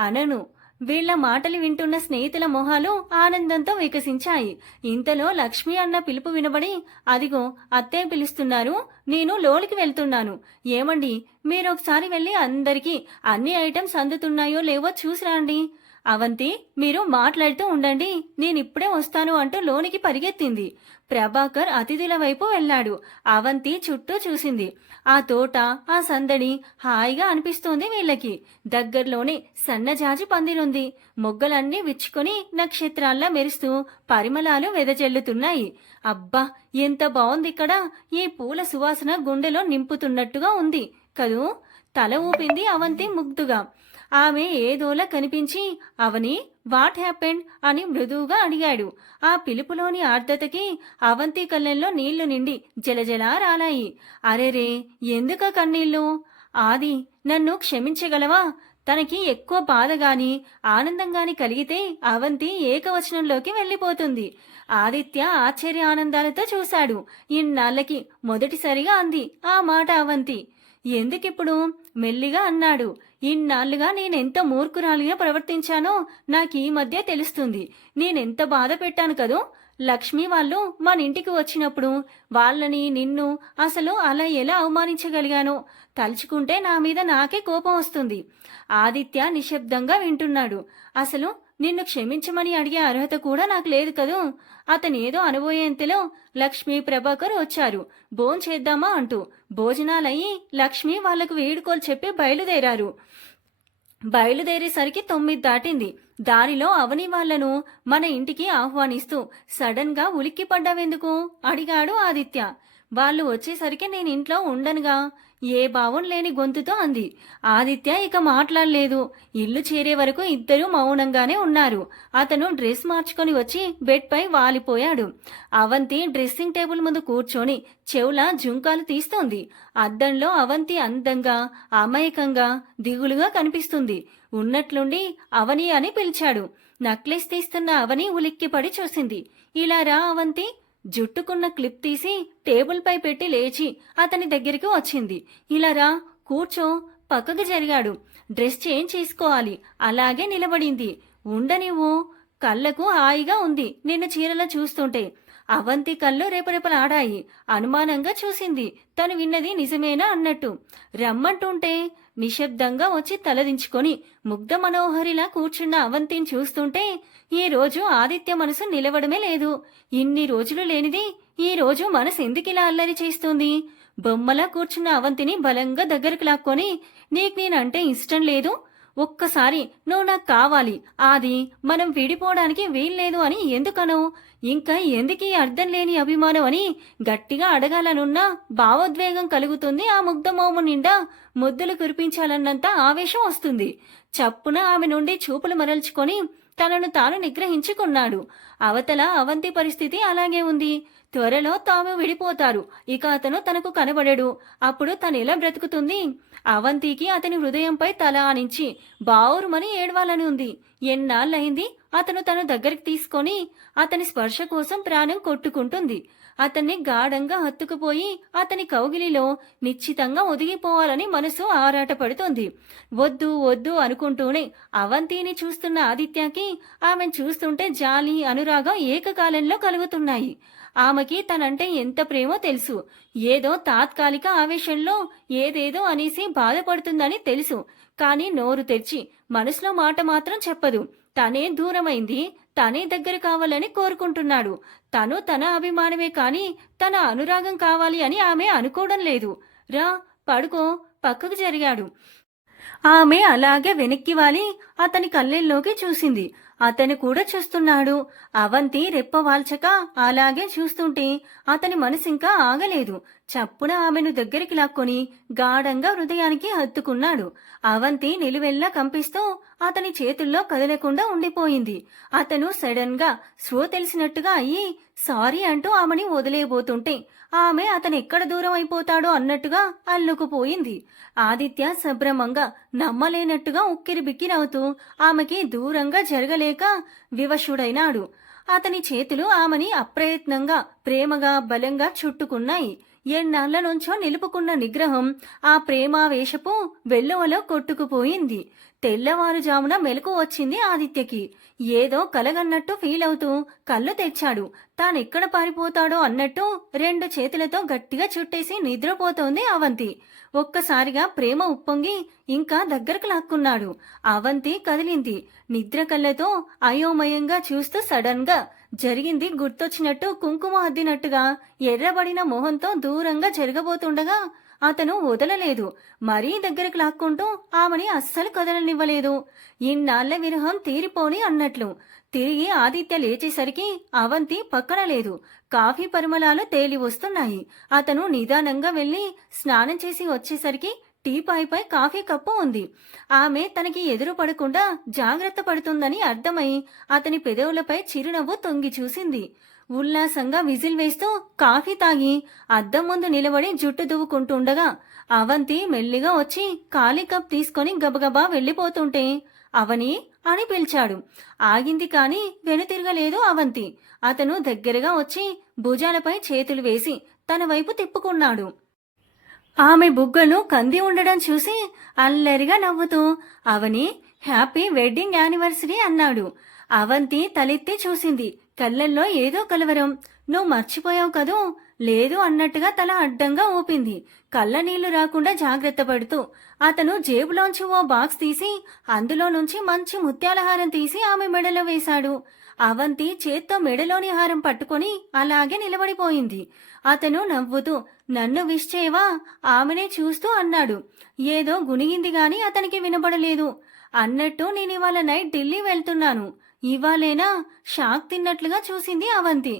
అనను. వీళ్ల మాటలు వింటున్న స్నేహితుల మొహాలు ఆనందంతో వికసించాయి. ఇంతలో లక్ష్మి అన్న పిలుపు వినబడి, అదిగో అత్తయ్య పిలుస్తున్నారు, నేను లోనికి వెళ్తున్నాను. ఏమండి, మీరొకసారి వెళ్ళి అందరికీ అన్ని ఐటమ్స్ అందుతున్నాయో లేవో చూసిరండి. అవంతి, మీరు మాట్లాడుతూ ఉండండి, నేనిప్పుడే వస్తాను అంటూ లోనికి పరిగెత్తింది. ప్రభాకర్ అతిథుల వైపు వెళ్లాడు. అవంతి చుట్టూ చూసింది. ఆ తోట, ఆ సందడి హాయిగా అనిపిస్తోంది వీళ్ళకి. దగ్గర్లోనే సన్నజాజి పందిరుంది. మొగ్గలన్నీ విచ్చుకొని నక్షత్రాల్లా మెరుస్తూ పరిమళాలు వెదజల్లుతున్నాయి. అబ్బా, ఎంత బావుంది ఇక్కడ! ఈ పూల సువాసన గుండెలో నింపుతున్నట్టుగా ఉంది కదూ? తల ఊపింది అవంతి ముగ్ధుగా. ఆమె ఏదోలా కనిపించి, అవని, వాట్ హ్యాపెండ్ అని మృదువుగా అడిగాడు. ఆ పిలుపులోని ఆర్ద్రతకి అవంతి కళ్ళల్లో నీళ్లు నిండి జలజలా రాలాయి. అరెరే, ఎందుక కన్నీళ్ళు? ఆది, నన్ను క్షమించగలవా? తనకి ఎక్కువ బాధ గాని ఆనందం గాని కలిగితే అవంతి ఏకవచనంలోకి వెళ్ళిపోతుంది. ఆదిత్య ఆశ్చర్య ఆనందాలతో చూశాడు. ఇన్నాళ్ళకి మొదటిసారిగా అంది ఆ మాట అవంతి. ఎందుకిప్పుడు? మెల్లిగా అన్నాడు. ఇన్నాళ్లుగా నేనెంత మూర్ఖురాలిగా ప్రవర్తించానో నాకీ మధ్య తెలుస్తుంది. నేనెంత బాధ పెట్టాను కదూ. లక్ష్మి వాళ్ళు మన ఇంటికి వచ్చినప్పుడు వాళ్ళని, నిన్ను అసలు అలా ఎలా అవమానించగలిగానో తలుచుకుంటే నా మీద నాకే కోపం వస్తుంది. ఆదిత్య నిశ్శబ్దంగా వింటున్నాడు. అసలు నిన్ను క్షమించమని అడిగే అర్హత కూడా నాకు లేదు కదూ. అతనేదో అనబోయేంతలో లక్ష్మి, ప్రభాకర్ వచ్చారు. భోంచేద్దామా అంటూ. భోజనాలయ్యి లక్ష్మి వాళ్లకు వీడుకోలు చెప్పి బయలుదేరారు. బయలుదేరేసరికి 9 దాటింది. దారిలో అవని వాళ్లను మన ఇంటికి ఆహ్వానిస్తూ సడన్ గా ఉలిక్కిపడ్డావెందుకు అడిగాడు ఆదిత్య. వాళ్ళు వచ్చేసరికి నేను ఇంట్లో ఉండనుగా, ఏ భావం లేని గొంతుతో అంది. ఆదిత్య ఇక మాట్లాడలేదు. ఇల్లు చేరే వరకు ఇద్దరూ మౌనంగానే ఉన్నారు. అతను డ్రెస్ మార్చుకొని వచ్చి బెడ్ పై వాలిపోయాడు. అవంతి డ్రెస్సింగ్ టేబుల్ ముందు కూర్చొని చెవుల జుంకాలు తీస్తోంది. అద్దంలో అవంతి అందంగా, అమాయకంగా, దిగులుగా కనిపిస్తుంది. ఉన్నట్లుండి అవని అని పిలిచాడు. నక్లెస్ తీస్తున్న అవని ఉలిక్కిపడి చూసింది. ఇలా రా అవంతి. జుట్టుకున్న క్లిప్ తీసి టేబుల్ పై పెట్టి లేచి అతని దగ్గరికి వచ్చింది. ఇలా రా, కూర్చో. పక్కకు జరిగాడు. డ్రెస్ చేంజ్ చేసుకోవాలి. అలాగే నిలబడింది. ఉండనివ్వు. కళ్ళకు హాయిగా ఉంది నిన్ను చీరలో చూస్తుంటే. అవంతి కళ్ళు రేపరేపలాడాయి. అనుమానంగా చూసింది. తను విన్నది నిజమేనా అన్నట్టు. రమ్మంటుంటే నిశ్శబ్దంగా వచ్చి తలదించుకొని ముగ్ధ మనోహరిలా కూర్చున్న అవంతిని చూస్తుంటే ఈ రోజు ఆదిత్య మనసు నిలవడమే లేదు. ఇన్ని రోజులు లేనిది ఈ రోజు మనసు ఎందుకిలా అల్లరి చేస్తుంది? బొమ్మలా కూర్చున్న అవంతిని బలంగా దగ్గరకు లాక్కొని, నీకు నేనంటే ఇష్టం లేదు, ఒక్కసారి నువ్వు నాకు కావాలి, అది మనం విడిపోవడానికి వీల్లేదు అని ఎందుకనవు? ఇంకా ఎందుకీ అర్థం లేని అభిమానం అని గట్టిగా అడగాలనున్నా భావోద్వేగం కలుగుతుంది. ఆ ముగ్ధ మోము నిండా ముద్దులు కురిపించాలన్నంత ఆవేశం వస్తుంది. చప్పున ఆమె నుండి చూపులు మరల్చుకొని తనను తాను నిగ్రహించుకున్నాడు. అవతల అవంతి పరిస్థితి అలాగే ఉంది. త్వరలో తాము విడిపోతారు. ఇక అతను తనకు కనబడడు. అప్పుడు తనెలా బ్రతుకుతుంది? అవంతికి అతని హృదయంపై తల ఆనించి బావురుమని ఏడవాలని ఉంది. ఎన్నాళ్ళయింది అతను తన దగ్గరికి తీసుకొని అతని స్పర్శ కోసం ప్రాణం కొట్టుకుంటుంది. అతన్ని గాఢంగా హత్తుకుపోయి అతని కౌగిలిలో నిశ్చితంగా ఒదిగిపోవాలని మనసు ఆరాటపడుతోంది. వద్దు వద్దు అనుకుంటూనే అవంతిని చూస్తున్న ఆదిత్యకి ఆమెను చూస్తుంటే జాలి, అనురాగం ఏకకాలంలో కలుగుతున్నాయి. ఆమెకి తనంటే ఎంత ప్రేమో తెలుసు. ఏదో తాత్కాలిక ఆవేశంలో ఏదేదో అనేసి బాధపడుతుందని తెలుసు. కానీ నోరు తెరిచి మనసులో మాట మాత్రం చెప్పదు. తనే దూరమైంది, తనే దగ్గర కావాలని కోరుకుంటున్నాడు. తను తన అభిమానమే కాని తన అనురాగం కావాలి అని ఆమె అనుకోవడం లేదు. రా పడుకో, పక్కకు జరిగాడు. ఆమె అలాగే వెనక్కి వాలి అతని కళ్ళల్లోకి చూసింది. అతను కూడా చూస్తున్నాడు. అవంతి రెప్పవాల్చక అలాగే చూస్తుంటే అతని మనసింకా ఆగలేదు. చప్పున ఆమెను దగ్గరికి లాక్కొని గాఢంగా హృదయానికి హత్తుకున్నాడు. అవంతి నిలువెల్లా కంపిస్తూ అతని చేతుల్లో కదలకుండా ఉండిపోయింది. అతను సడన్ గా స్పృహ తెలిసినట్టుగా అయ్యి సారీ అంటూ ఆమెని వదిలేయబోతుంటే ఆమె అతను ఎక్కడ దూరం అయిపోతాడో అన్నట్టుగా అల్లుకుపోయింది. ఆదిత్య సభ్రమంగా నమ్మలేనట్టుగా ఉక్కిరి బిక్కిరవుతూ ఆమెకి దూరంగా జరగలేక వివశుడైనాడు. అతని చేతులు ఆమెని అప్రయత్నంగా ప్రేమగా బలంగా చుట్టుకున్నాయి. ఎన్నాళ్ల నుంచో నిలుపుకున్న నిగ్రహం ఆ ప్రేమావేశపు వెల్లువలో కొట్టుకుపోయింది. తెల్లవారుజామున మెలకు వచ్చింది ఆదిత్యకి. ఏదో కలగన్నట్టు ఫీల్ అవుతూ కళ్ళు తెచ్చాడు. తానెక్కడ పారిపోతాడో అన్నట్టు రెండు చేతులతో గట్టిగా చుట్టేసి నిద్రపోతోంది అవంతి. ఒక్కసారిగా ప్రేమ ఉప్పొంగి ఇంకా దగ్గరకు లాక్కున్నాడు. అవంతి కదిలింది. నిద్ర కళ్ళతో అయోమయంగా చూస్తూ సడన్ గా జరిగింది గుర్తొచ్చినట్టు కుంకుమ అద్దినట్టుగా ఎర్రబడిన మొహంతో దూరంగా జరగబోతుండగా అతను వదలలేదు. మరీ దగ్గరకు లాక్కుంటూ ఆమెని అస్సలు కదలనివ్వలేదు. ఇన్నాళ్ల విరహం తీరిపోని అన్నట్లు. తిరిగి ఆదిత్య లేచేసరికి అవంతి పక్కన లేదు. కాఫీ పరిమళాలు తేలి వస్తున్నాయి. అతను నిదానంగా వెళ్లి స్నానం చేసి వచ్చేసరికి టీపాయ్పై కాఫీ కప్పు ఉంది. ఆమె తనకి ఎదురు పడకుండా జాగ్రత్త పడుతుందని అర్థమై అతని పెదవులపై చిరునవ్వు తొంగి చూసింది. ఉల్లాసంగా విజిల్ వేస్తూ కాఫీ తాగి అద్దం ముందు నిలబడి జుట్టు దువ్వుకుంటుండగా అవంతి మెల్లిగా వచ్చి ఖాళీ కప్ తీసుకొని గబగబా వెళ్లిపోతుంటే అవని అని పిలిచాడు. ఆగింది కాని వెనుతిరగలేదు అవంతి. అతను దగ్గరగా వచ్చి భుజాలపై చేతులు వేసి తన వైపు తిప్పుకున్నాడు. ఆమె బుగ్గలు కంది ఉండడం చూసి అల్లరిగా నవ్వుతూ అవని హ్యాపీ వెడ్డింగ్ యానివర్సరీ అన్నాడు. అవంతి తలెత్తి చూసింది. కళ్ళల్లో ఏదో కలవరం. నువ్వు మర్చిపోయావు కదూ? లేదు అన్నట్టుగా తల అడ్డంగా ఊపింది. కళ్ళ నీళ్లు రాకుండా జాగ్రత్త పడుతూ అతను జేబులోంచి ఓ బాక్స్ తీసి అందులో నుంచి మంచి ముత్యాల హారం తీసి ఆమె మెడలో వేశాడు. అవంతి చేత్తో మెడలోని హారం పట్టుకొని అలాగే నిలబడిపోయింది. అతను నవ్వుతూ నన్ను విష్ చేయవా ఆమెనే చూస్తూ అన్నాడు. ఏదో గునిగింది గాని అతనికి వినబడలేదు. అన్నట్టు నేనివాళ నైట్ ఢిల్లీ వెళ్తున్నాను. ఇవాళేనా? షాక్ తిన్నట్లుగా చూసింది అవంతి.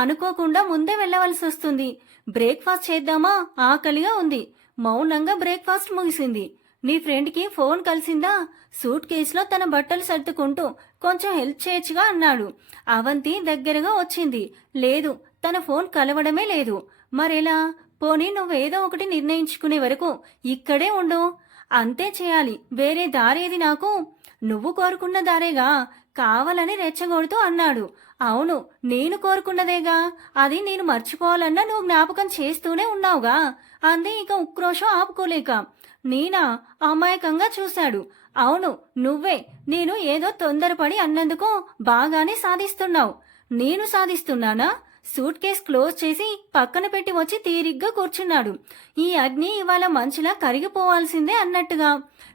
అనుకోకుండా ముందే వెళ్ళవలసి వస్తుంది. బ్రేక్ఫాస్ట్ చేద్దామా? ఆకలిగా ఉంది. మౌనంగా బ్రేక్ఫాస్ట్ ముగిసింది. నీ ఫ్రెండ్కి ఫోన్ కలిసిందా? సూట్ కేసులో తన బట్టలు సర్దుకుంటూ కొంచెం హెల్ప్ చేయొచ్చుగా అన్నాడు. అవంతి దగ్గరగా వచ్చింది. లేదు, తన ఫోన్ కలవడమే లేదు. మరెలా? పోనీ నువ్వేదో ఒకటి నిర్ణయించుకునే వరకు ఇక్కడే ఉండు. అంతే చేయాలి. వేరే దారేది నాకు? నువ్వు కోరుకున్న దారేగా. కావాలని రెచ్చగొడుతూ అన్నాడు. అవును, నేను కోరుకున్నదేగా. అది నేను మర్చిపోవాలన్నా నువ్వు జ్ఞాపకం చేస్తూనే ఉన్నావుగా అంది ఇక ఉక్రోషం ఆపుకోలేక. నేనా? అమాయకంగా చూశాడు. అవును, నువ్వే. నేను ఏదో తొందరపడి అన్నందుకు బాగానే సాధిస్తున్నావు. నేను సాధిస్తున్నానా? సూట్ కేస్ క్లోజ్ చేసి పక్కన పెట్టి వచ్చి తీరిగ్గా కూర్చున్నాడు. ఈ అగ్ని ఇవాళ మంచులా కరిగిపోవాల్సిందే అన్నట్టుగా.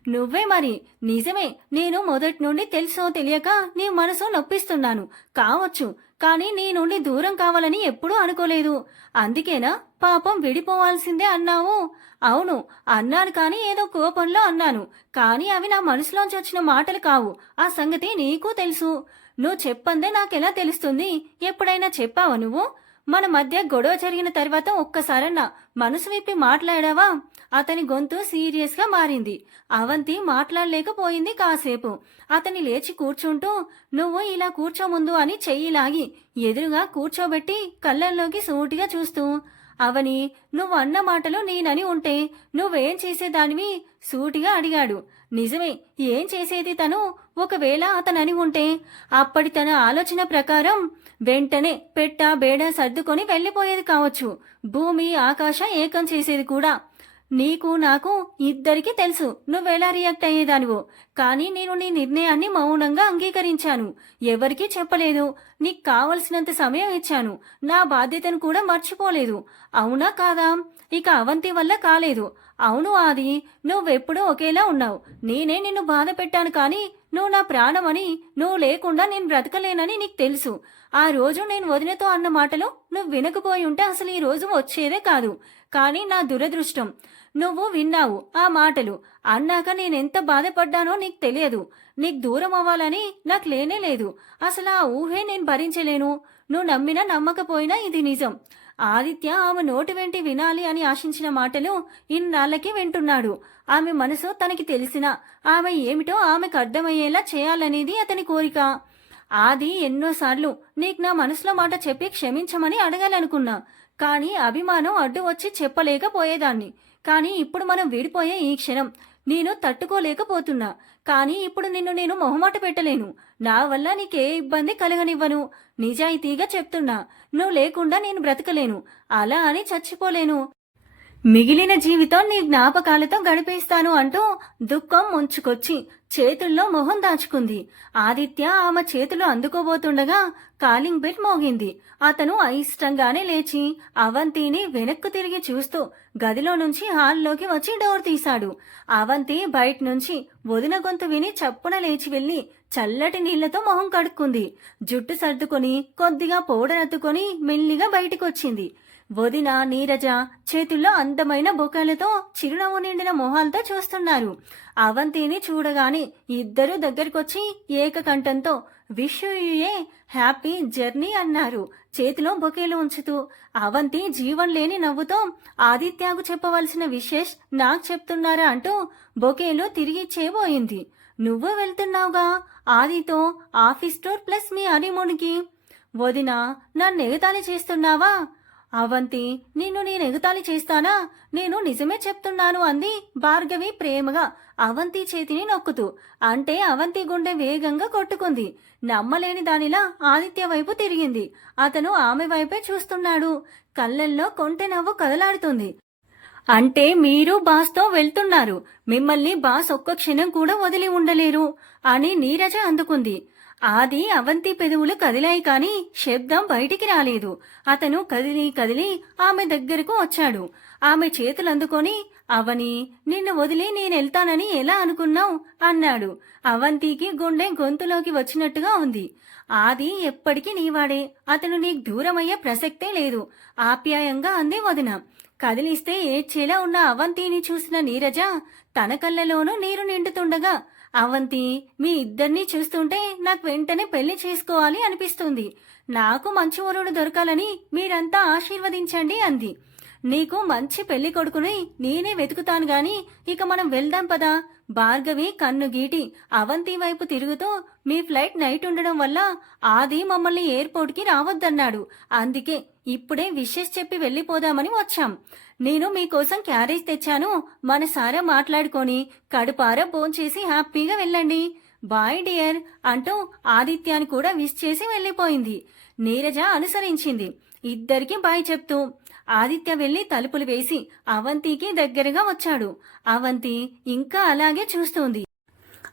నువ్వే మరి. నిజమే, నేను మొదటి నుండి తెలుసో తెలియక నీ మనసు నొప్పిస్తున్నాను కావచ్చు. కానీ నీ నుండి దూరం కావాలని ఎప్పుడూ అనుకోలేదు. అందుకేనా పాపం విడిపోవాల్సిందే అన్నావు? అవును, అన్నాను. కానీ ఏదో కోపంలో అన్నాను. కానీ అవి నా మనసులోంచి వచ్చిన మాటలు కావు. ఆ సంగతి నీకు తెలుసు. నువ్వు చెప్పందే నాకెలా తెలుస్తుంది? ఎప్పుడైనా చెప్పావా నువ్వు? మన మధ్య గొడవ జరిగిన తర్వాత ఒక్కసారన్నా మనసు విప్పి మాట్లాడావా? అతని గొంతు సీరియస్ గా మారింది. అవంతి మాట్లాడలేకపోయింది కాసేపు. అతని లేచి కూర్చుంటూ, నువ్వు ఇలా కూర్చోముందు అని చెయ్యి లాగి ఎదురుగా కూర్చోబెట్టి కళ్ళల్లోకి సూటిగా చూస్తూ, అవని, నువ్వు అన్న మాటలు నేనని ఉంటే నువ్వేం చేసేదానివి? సూటిగా అడిగాడు. నిజమే, ఏం చేసేది తను? ఒకవేళ అతనని ఉంటే అప్పటి తన ఆలోచన ప్రకారం వెంటనే పెట్ట బేడ సర్దుకొని వెళ్ళిపోయేది కావచ్చు. భూమి ఆకాశ ఏకం చేసేది కూడా. నీకు నాకు ఇద్దరికీ తెలుసు నువ్వెలా రియాక్ట్ అయ్యేదానివో. కానీ నేను నీ నిర్ణయాన్ని మౌనంగా అంగీకరించాను. ఎవరికీ చెప్పలేదు. నీకు కావలసినంత సమయం ఇచ్చాను. నా బాధ్యతను కూడా మర్చిపోలేదు. అవునా కాదా? ఇక అవంతి వల్ల కాలేదు. అవును ఆది, నువ్వెప్పుడూ ఒకేలా ఉన్నావు. నేనే నిన్ను బాధ పెట్టాను. కానీ నువ్వు నా ప్రాణమని, నువ్వు లేకుండా నేను బ్రతకలేనని నీకు తెలుసు. ఆ రోజు నేను వదినతో అన్న మాటలు నువ్వు వినకపోయి ఉంటే అసలు ఈ రోజు వచ్చేదే కాదు. కానీ నా దురదృష్టం, నువ్వు విన్నావు ఆ మాటలు. అన్నాక నేనెంత బాధపడ్డానో నీకు తెలియదు. నీకు దూరం అవ్వాలని నాకు లేనే లేదు. అసలు ఆ ఊహే నేను భరించలేను. నువ్వు నమ్మినా నమ్మకపోయినా ఇది నిజం. ఆదిత్య ఆమె నోటి వెంటి వినాలి అని ఆశించిన మాటలు ఇన్నాళ్ళకి వింటున్నాడు. ఆమె మనసు తనకి తెలిసినా ఆమె ఏమిటో ఆమెకు అర్థమయ్యేలా చేయాలనేది అతని కోరిక. ఆది, ఎన్నోసార్లు నీకు నా మనసులో మాట చెప్పి క్షమించమని అడగాలనుకున్నా. కానీ అభిమానం అడ్డు వచ్చి చెప్పలేకపోయేదాన్ని. కానీ ఇప్పుడు మనం విడిపోయే ఈ క్షణం నేను తట్టుకోలేకపోతున్నా. కానీ ఇప్పుడు నిన్ను నేను మొహమాట పెట్టలేను. నా వల్ల నీకే ఇబ్బంది కలగనివ్వను. నిజాయితీగా చెప్తున్నా. నువ్వు లేకుండా నేను బ్రతకలేను. అలా అని చచ్చిపోలేను. మిగిలిన జీవితం నీ జ్ఞాపకాలతో గడిపేస్తాను అంటూ దుఃఖం ముంచుకొచ్చి చేతుల్లో మొహం దాచుకుంది. ఆదిత్య ఆమె చేతులు అందుకోబోతుండగా కాలింగ్ బెల్ మోగింది. అతను అయిష్టంగానే లేచి అవంతిని వెనక్కు తిరిగి చూస్తూ గదిలో నుంచి హాల్లోకి వచ్చి డోర్ తీశాడు. అవంతి బయట నుంచి వదిన గొంతు విని చప్పున లేచి వెళ్లి చల్లటి నీళ్లతో మొహం కడుక్కుంది. జుట్టు సర్దుకొని కొద్దిగా పౌడర్ అద్దుకొని మెల్లిగా బయటికొచ్చింది. వదిన, నీరజ చేతుల్లో అందమైన బొకేలతో చిరునవ్వు నిండిన మొహాలతో చూస్తున్నారు. అవంతిని చూడగానే ఇద్దరూ దగ్గరికొచ్చి ఏకకంఠంతో wish you a happy journey అన్నారు, చేతిలో బొకేలు ఉంచుతూ. అవంతి జీవం లేని నవ్వుతో, ఆదిత్యకు చెప్పవలసిన విషెస్ నాకు చెప్తున్నారా అంటూ బొకేలు తిరిగిచ్చేబోయింది. నువ్వు వెళ్తున్నావుగా ఆదితో ఆఫీస్ టూర్ ప్లస్ మీ హనీమూన్కి. వదిన, నన్ను ఎగతాళి చేస్తున్నావా? అవంతి, నిన్ను నేను ఎగతాళి చేస్తానా? నేను నిజమే చెప్తున్నాను అంది భార్గవి ప్రేమగా అవంతి చేతిని నొక్కుతూ. అంటే అవంతి గుండె వేగంగా కొట్టుకుంది. నమ్మలేని దానిలా ఆదిత్య వైపు తిరిగింది. అతను ఆమె వైపే చూస్తున్నాడు. కళ్ళల్లో కొంటె నవ్వు కదలాడుతుంది. అంటే మీరు బాస్తో వెళ్తున్నారు. మిమ్మల్ని బాస్ ఒక్క క్షణం కూడా వదిలి ఉండలేరు అని నీరజ అందుకుంది. ఆది అవంతి పెదవులు కదిలాయి కానీ శబ్దం బయటికి రాలేదు. అతను కదిలి కదిలి ఆమె దగ్గరకు వచ్చాడు. ఆమె చేతులు అందుకొని, అవని, నిన్ను వదిలి నేనెళ్తానని ఎలా అనుకున్నావు అన్నాడు. అవంతికి గుండె గొంతులోకి వచ్చినట్టుగా ఉంది. ఆది ఎప్పటికీ నీవాడే. అతను నీకు దూరమయ్యే ప్రసక్తే లేదు ఆప్యాయంగా అంది వదిన. కదిలిస్తే ఏడ్చేలా ఉన్న అవంతిని చూసిన నీరజ తన కళ్ళలోనూ నీరు నిండుతుండగా, అవంతి, మీ ఇద్దరినీ చూస్తుంటే నాకు వెంటనే పెళ్లి చేసుకోవాలి అనిపిస్తుంది. నాకు మంచి వరుడు దొరకాలని మీరంతా ఆశీర్వదించండి అంది. నీకు మంచి పెళ్లి కొడుకుని నేనే వెతుకుతాను గాని ఇక మనం వెళ్దాం పదా. భార్గవి కన్ను గీటి అవంతి వైపు తిరుగుతూ, మీ ఫ్లైట్ నైట్ ఉండడం వల్ల ఆది మమ్మల్ని ఎయిర్పోర్ట్కి రావద్దన్నాడు. అందుకే ఇప్పుడే విషెస్ చెప్పి వెళ్ళిపోదామని వచ్చాం. నేను మీకోసం క్యారేజ్ తెచ్చాను. మనసారా మాట్లాడుకొని కడుపారా భోంచేసి హ్యాపీగా వెళ్ళండి. బాయ్ డియర్ అంటూ ఆదిత్యాన్ని కూడా విష్ చేసి వెళ్ళిపోయింది. నీరజ అనుసరించింది. ఇద్దరికి బాయ్ చెప్తూ. ఆదిత్య వెళ్లి తలుపులు వేసి అవంతికి దగ్గరగా వచ్చాడు. అవంతి ఇంకా అలాగే చూస్తుంది.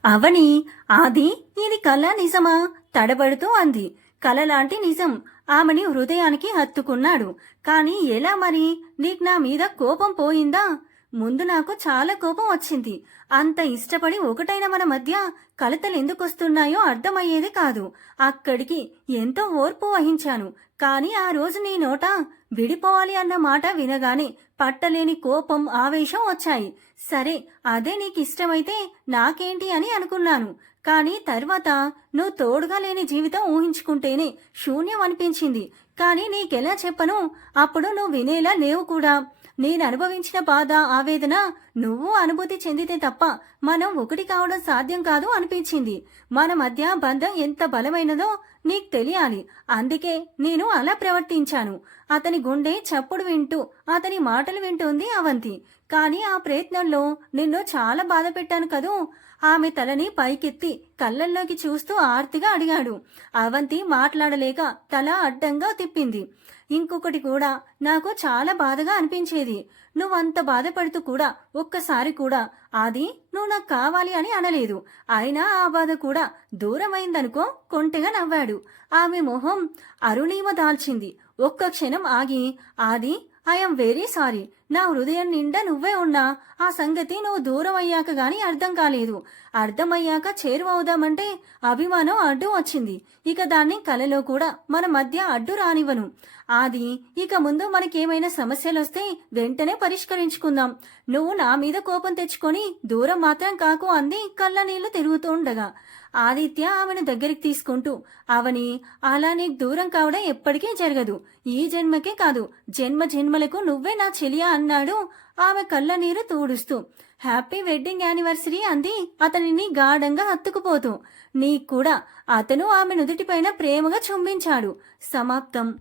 అవని ఆది ఇది కల నిజమా తడబడుతూ అంది. కలలాంటి నిజం. ఆమెని హృదయానికి హత్తుకున్నాడు. కాని ఎలా మరి? నీకు నా మీద కోపం పోయిందా? ముందు నాకు చాలా కోపం వచ్చింది. అంత ఇష్టపడి ఒకటైన మన మధ్య కలతలెందుకొస్తున్నాయో అర్థమయ్యేది కాదు. అక్కడికి ఎంతో ఓర్పు వహించాను. కాని ఆ రోజు నీ నోట విడిపోవాలి అన్న మాట వినగానే పట్టలేని కోపం, ఆవేశం వచ్చాయి. సరే, అదే నీకిష్టమైతే నాకేంటి అని అనుకున్నాను. కాని తర్వాత నువ్వు తోడుగా లేని జీవితం ఊహించుకుంటేనే శూన్యం అనిపించింది. కాని నీకెలా చెప్పను? అప్పుడు నువ్వు వినేలా లేవు కూడా. నేను అనుభవించిన బాధ, ఆవేదన నువ్వు అనుభూతి చెందితే తప్ప మనం ఒకటి కావడం సాధ్యం కాదు అనిపించింది. మన మధ్య బంధం ఎంత బలమైనదో నీకు తెలియాలి. అందుకే నేను అలా ప్రవర్తించాను. అతని గుండె చప్పుడు వింటూ, అతని మాటలు వింటోంది అవంతి. కాని ఆ ప్రయత్నంలో నిన్ను చాలా బాధ పెట్టాను కదూ. ఆమె తలని పైకెత్తి కళ్ళల్లోకి చూస్తూ ఆర్తిగా అడిగాడు. అవంతి మాట్లాడలేక తల అడ్డంగా తిప్పింది. ఇంకొకటి కూడా నాకు చాలా బాధగా అనిపించేది. నువ్వంత బాధపడుతూ కూడా ఒక్కసారి కూడా అది నువ్వు నాకు కావాలి అని అనలేదు. అయినా ఆ బాధ కూడా దూరమైందనుకో. కొంటెగా నవ్వాడు. ఆమె మొహం అరుణీమ దాల్చింది. ఒక్క క్షణం ఆగి, ఆది ఐఎమ్ వెరీ సారీ. నా హృదయం నిండా నువ్వే ఉన్నా ఆ సంగతి నువ్వు దూరం అయ్యాక గాని అర్థం కాలేదు. అర్థమయ్యాక చేరువవుదామంటే అభిమానం అడ్డు వచ్చింది. ఇక దాన్ని కలలో కూడా మన మధ్య అడ్డు రానివ్వను. ఆది, ఇక ముందు మనకేమైనా సమస్యలొస్తే వెంటనే పరిష్కరించుకుందాం. నువ్వు నా మీద కోపం తెచ్చుకొని దూరం మాత్రం కాకు అంది కళ్ళ నీళ్లు తిరుగుతూ ఉండగా. ఆదిత్య ఆమెను దగ్గరికి తీసుకుంటూ, అవని అలా నీకు దూరం కావడం ఎప్పటికీ జరగదు. ఈ జన్మకే కాదు, జన్మ జన్మలకు నువ్వే నా చెలియా అన్నాడు ఆమె కళ్ళ నీరు తూడుస్తూ. హ్యాపీ వెడ్డింగ్ యానివర్సరీ అంది అతనిని గాఢంగా హత్తుకుపోతూ. నీకు కూడా. అతను ఆమె నుదుటిపైన ప్రేమగా చుంబించాడు. సమాప్తం.